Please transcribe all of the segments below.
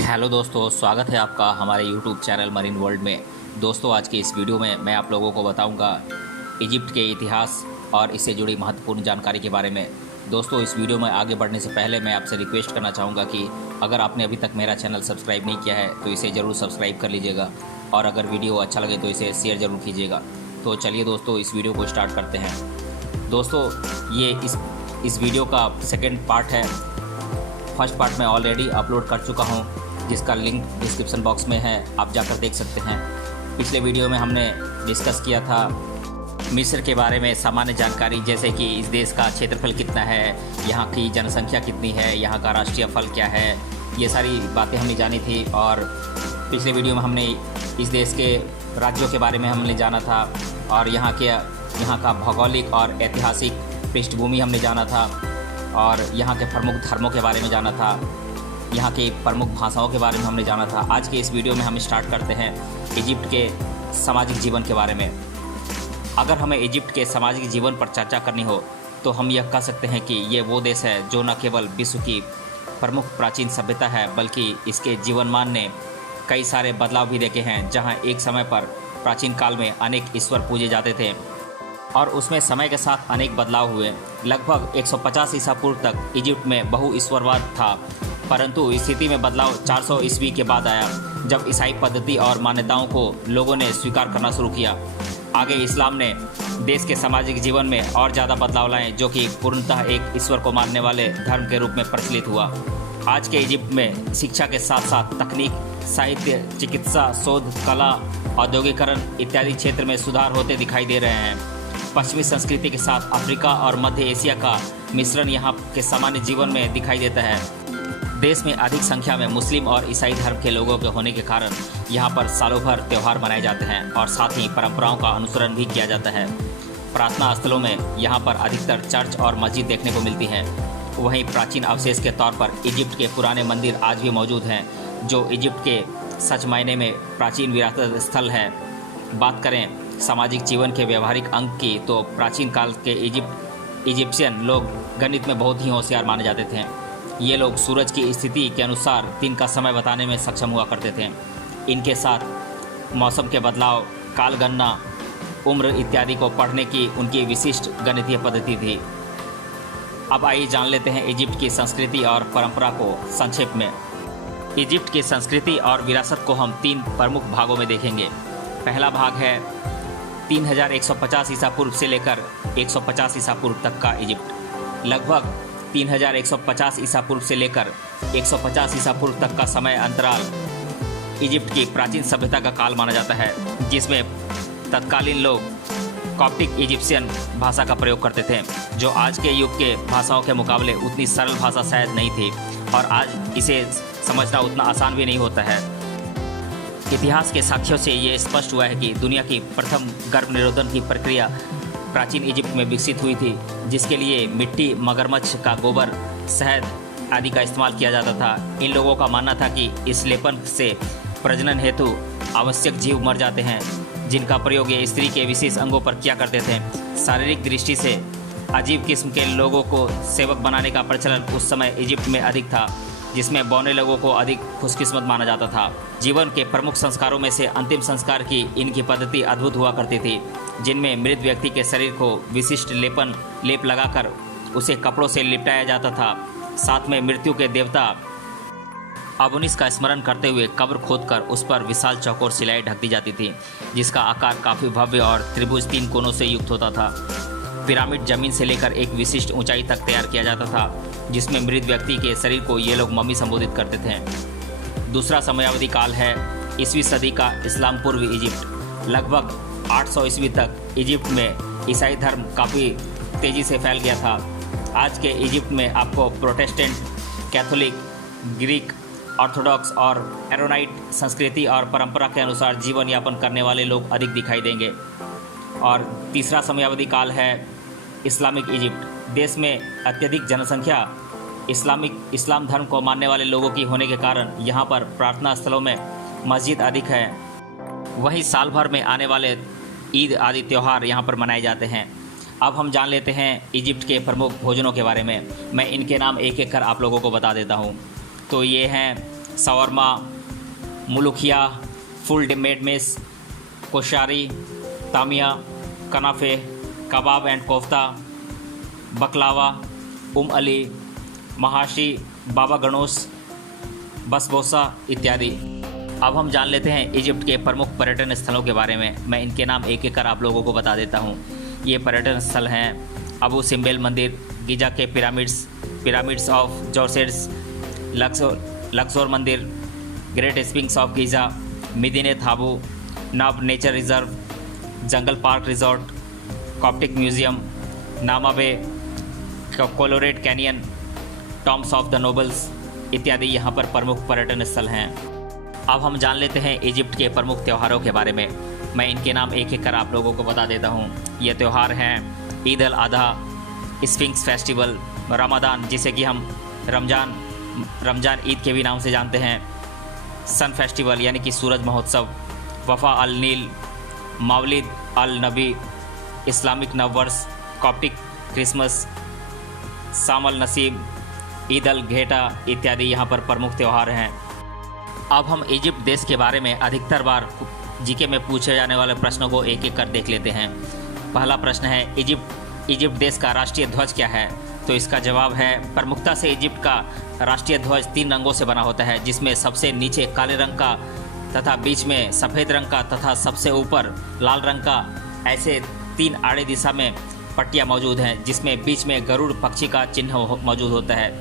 Hello दोस्तों, स्वागत है आपका हमारे यूट्यूब चैनल मरीन वर्ल्ड में। दोस्तों, आज के इस वीडियो में मैं आप लोगों को बताऊंगा इजिप्ट के इतिहास और इससे जुड़ी महत्वपूर्ण जानकारी के बारे में। दोस्तों, इस वीडियो में आगे बढ़ने से पहले मैं आपसे रिक्वेस्ट करना चाहूँगा कि अगर आपने अभी तक मेरा चैनल सब्सक्राइब नहीं किया है तो इसे ज़रूर सब्सक्राइब कर लीजिएगा और अगर वीडियो अच्छा लगे तो इसे शेयर ज़रूर कीजिएगा। तो चलिए दोस्तों, इस वीडियो को स्टार्ट करते हैं। दोस्तों, ये इस वीडियो का सेकेंड पार्ट है। फर्स्ट पार्ट मैं ऑलरेडी अपलोड कर चुका हूँ, जिसका लिंक डिस्क्रिप्शन बॉक्स में है, आप जाकर देख सकते हैं। पिछले वीडियो में हमने डिस्कस किया था मिस्र के बारे में सामान्य जानकारी, जैसे कि इस देश का क्षेत्रफल कितना है, यहाँ की जनसंख्या कितनी है, यहाँ का राष्ट्रीय फल क्या है, ये सारी बातें हमने जानी थी। और पिछले वीडियो में हमने इस देश के राज्यों के बारे में हमने जाना था और यहाँ का भौगोलिक और ऐतिहासिक पृष्ठभूमि हमने जाना था और यहाँ के प्रमुख धर्मों के बारे में जाना था, यहाँ की प्रमुख भाषाओं के बारे में हमने जाना था। आज के इस वीडियो में हम स्टार्ट करते हैं इजिप्ट के सामाजिक जीवन के बारे में। अगर हमें इजिप्ट के सामाजिक जीवन पर चर्चा करनी हो तो हम यह कह सकते हैं कि ये वो देश है जो न केवल विश्व की प्रमुख प्राचीन सभ्यता है, बल्कि इसके जीवनमान ने कई सारे बदलाव भी देखे हैं। जहाँ एक समय पर प्राचीन काल में अनेक ईश्वर पूजे जाते थे और उसमें समय के साथ अनेक बदलाव हुए। लगभग 150 ईसा पूर्व तक इजिप्ट में बहु ईश्वरवाद था, परंतु स्थिति में बदलाव 400 ईस्वी के बाद आया, जब ईसाई पद्धति और मान्यताओं को लोगों ने स्वीकार करना शुरू किया। आगे इस्लाम ने देश के सामाजिक जीवन में और ज़्यादा बदलाव लाए, जो कि पूर्णतः एक ईश्वर को मानने वाले धर्म के रूप में प्रचलित हुआ। आज के इजिप्ट में शिक्षा के साथ साथ तकनीक, साहित्य, चिकित्सा, शोध, कला, औद्योगिकरण इत्यादि क्षेत्र में सुधार होते दिखाई दे रहे हैं। पश्चिमी संस्कृति के साथ अफ्रीका और मध्य एशिया का मिश्रण यहाँ के सामान्य जीवन में दिखाई देता है। देश में अधिक संख्या में मुस्लिम और ईसाई धर्म के लोगों के होने के कारण यहाँ पर सालों भर त्यौहार मनाए जाते हैं और साथ ही परंपराओं का अनुसरण भी किया जाता है। प्रार्थना स्थलों में यहाँ पर अधिकतर चर्च और मस्जिद देखने को मिलती हैं। वहीं प्राचीन अवशेष के तौर पर इजिप्ट के पुराने मंदिर आज भी मौजूद हैं, जो इजिप्ट के सच मायने में प्राचीन विरासत स्थल है। बात करें सामाजिक जीवन के व्यवहारिक अंग की, तो प्राचीन काल के इजिप्शियन लोग गणित में बहुत ही होशियार माने जाते थे। ये लोग सूरज की स्थिति के अनुसार दिन का समय बताने में सक्षम हुआ करते थे। इनके साथ मौसम के बदलाव, काल गणना, उम्र इत्यादि को पढ़ने की उनकी विशिष्ट गणितीय पद्धति थी। अब आइए जान लेते हैं इजिप्ट की संस्कृति और परंपरा को संक्षेप में। इजिप्ट की संस्कृति और विरासत को हम 3 प्रमुख भागों में देखेंगे। पहला भाग है 3150 ईसा पूर्व से लेकर 150 ईसा पूर्व तक का इजिप्ट। लगभग 3150 ईसा पूर्व से लेकर 150 ईसा पूर्व तक का समय अंतराल इजिप्ट की प्राचीन सभ्यता का काल माना जाता है, जिसमें तत्कालीन लोग कॉप्टिक इजिप्शियन भाषा का प्रयोग करते थे, जो आज के युग के भाषाओं के मुकाबले उतनी सरल भाषा शायद नहीं थी और आज इसे समझना उतना आसान भी नहीं होता है। इतिहास के साक्ष्यों से ये स्पष्ट हुआ है कि दुनिया की प्रथम गर्भ निरोधन की प्रक्रिया प्राचीन इजिप्ट में विकसित हुई थी, जिसके लिए मिट्टी, मगरमच्छ का गोबर, शहद आदि का इस्तेमाल किया जाता था। इन लोगों का मानना था कि इस लेपन से प्रजनन हेतु आवश्यक जीव मर जाते हैं, जिनका प्रयोग ये स्त्री के विशेष अंगों पर किया करते थे। शारीरिक दृष्टि से अजीब किस्म के लोगों को सेवक बनाने का प्रचलन उस समय इजिप्ट में अधिक था, जिसमें बौने लोगों को अधिक खुशकिस्मत माना जाता था। जीवन के प्रमुख संस्कारों में से अंतिम संस्कार की इनकी पद्धति अद्भुत हुआ करती थी, जिनमें मृत व्यक्ति के शरीर को विशिष्ट लेप लगाकर उसे कपड़ों से लिपटाया जाता था। साथ में मृत्यु के देवता अबोनिस का स्मरण करते हुए कब्र खोदकर उस पर विशाल चौकोर सिलाई ढक दी जाती थी, जिसका आकार काफ़ी भव्य और त्रिभुज 3 कोनों से युक्त होता था। पिरामिड जमीन से लेकर एक विशिष्ट ऊंचाई तक तैयार किया जाता था, जिसमें मृत व्यक्ति के शरीर को ये लोग मम्मी संबोधित करते थे। दूसरा समयावधि काल है ईसवी सदी का इस्लाम पूर्व इजिप्ट। लगभग 800 ईस्वी तक इजिप्ट में ईसाई धर्म काफ़ी तेज़ी से फैल गया था। आज के इजिप्ट में आपको प्रोटेस्टेंट, कैथोलिक, ग्रीक, ऑर्थोडॉक्स और एरोनाइट संस्कृति और परंपरा के अनुसार जीवन यापन करने वाले लोग अधिक दिखाई देंगे। और तीसरा समयावधि काल है इस्लामिक इजिप्ट। देश में अत्यधिक जनसंख्या इस्लाम धर्म को मानने वाले लोगों की होने के कारण यहाँ पर प्रार्थना स्थलों में मस्जिद अधिक है। वहीं साल भर में आने वाले ईद आदि त्यौहार यहाँ पर मनाए जाते हैं। अब हम जान लेते हैं इजिप्ट के प्रमुख भोजनों के बारे में। मैं इनके नाम एक एक कर आप लोगों को बता देता हूँ। तो ये हैं shawarma, mulukhiya, ful medames, koshari, taamiya, kunafa, kebab and kofta, baklava, Ali, mahshi, baba ganoush, basbousa इत्यादि। अब हम जान लेते हैं इजिप्ट के प्रमुख पर्यटन स्थलों के बारे में। मैं इनके नाम एक एक कर आप लोगों को बता देता हूँ। ये पर्यटन स्थल हैं अबू सिम्बेल मंदिर, गीजा के पिरामिड्स ऑफ जोसेड्स, लक्सोर मंदिर, great sphinx of Giza, Medinet Habu, Nabq nature reserve, jungle park resort, Coptic museum, नामाबे, coloured canyon, tombs of the nobles इत्यादि यहाँ पर प्रमुख पर्यटन स्थल हैं। अब हम जान लेते हैं इजिप्ट के प्रमुख त्योहारों के बारे में। मैं इनके नाम एक एक कर आप लोगों को बता देता हूँ। ये त्यौहार हैं ईद अल अधा, स्फिंक्स फेस्टिवल, रमदान जिसे कि हम रमजान ईद के भी नाम से जानते हैं, सन फेस्टिवल यानी कि सूरज महोत्सव, वफा अल नील, मौलिद अल नबी, इस्लामिक नववर्ष, कॉप्टिक क्रिसमस, सामल नसीब, ईद अल घेटा इत्यादि यहाँ पर प्रमुख त्यौहार हैं। अब हम इजिप्ट देश के बारे में अधिकतर बार जीके में पूछे जाने वाले प्रश्नों को एक एक कर देख लेते हैं। पहला प्रश्न है इजिप्ट देश का राष्ट्रीय ध्वज क्या है? तो इसका जवाब है प्रमुखता से इजिप्ट का राष्ट्रीय ध्वज 3 रंगों से बना होता है, जिसमें सबसे नीचे काले रंग का तथा बीच में सफ़ेद रंग का तथा सबसे ऊपर लाल रंग का, ऐसे 3 आड़े दिशा में पट्टियाँ मौजूद हैं, जिसमें बीच में गरुड़ पक्षी का चिन्ह मौजूद होता है,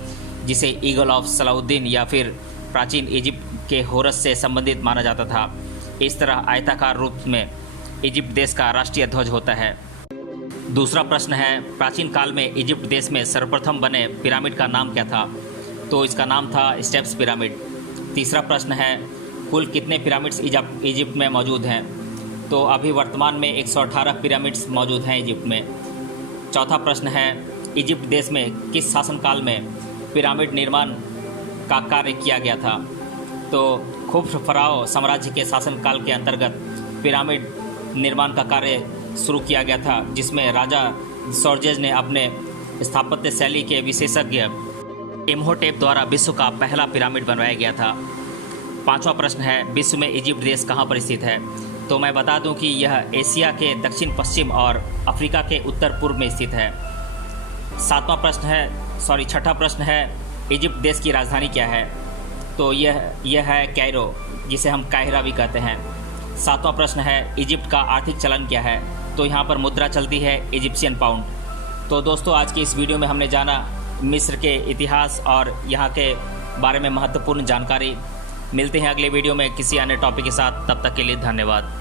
जिसे ईगल ऑफ सलाउद्दीन या फिर प्राचीन इजिप्ट के होरस से संबंधित माना जाता था। इस तरह आयताकार रूप में इजिप्ट देश का राष्ट्रीय ध्वज होता है। दूसरा प्रश्न है प्राचीन काल में इजिप्ट देश में सर्वप्रथम बने पिरामिड का नाम क्या था? तो इसका नाम था स्टेप्स पिरामिड। तीसरा प्रश्न है कुल कितने पिरामिड्स इजिप्ट में मौजूद हैं? तो अभी वर्तमान में 118 पिरामिड्स मौजूद हैं इजिप्ट में। चौथा प्रश्न है इजिप्ट देश में किस शासनकाल में पिरामिड निर्माण का कार्य किया गया था? तो खुफ्र फराओ साम्राज्य के शासनकाल के अंतर्गत पिरामिड निर्माण का कार्य शुरू किया गया था, जिसमें राजा सोर्जेज ने अपने स्थापत्य शैली के विशेषज्ञ इम्होटेप द्वारा विश्व का पहला पिरामिड बनवाया गया था। पांचवा प्रश्न है विश्व में इजिप्ट देश कहाँ पर स्थित है? तो मैं बता दूं कि यह एशिया के दक्षिण पश्चिम और अफ्रीका के उत्तर पूर्व में स्थित है। छठा प्रश्न है इजिप्ट देश की राजधानी क्या है? तो यह है कैरो, जिसे हम काहिरा भी कहते हैं। सातवां प्रश्न है इजिप्ट का आर्थिक चलन क्या है? तो यहाँ पर मुद्रा चलती है इजिप्शियन पाउंड। तो दोस्तों आज की इस वीडियो में हमने जाना मिस्र के इतिहास और यहाँ के बारे में महत्वपूर्ण जानकारी। मिलते हैं अगले वीडियो में किसी अन्य टॉपिक के साथ, तब तक के लिए धन्यवाद।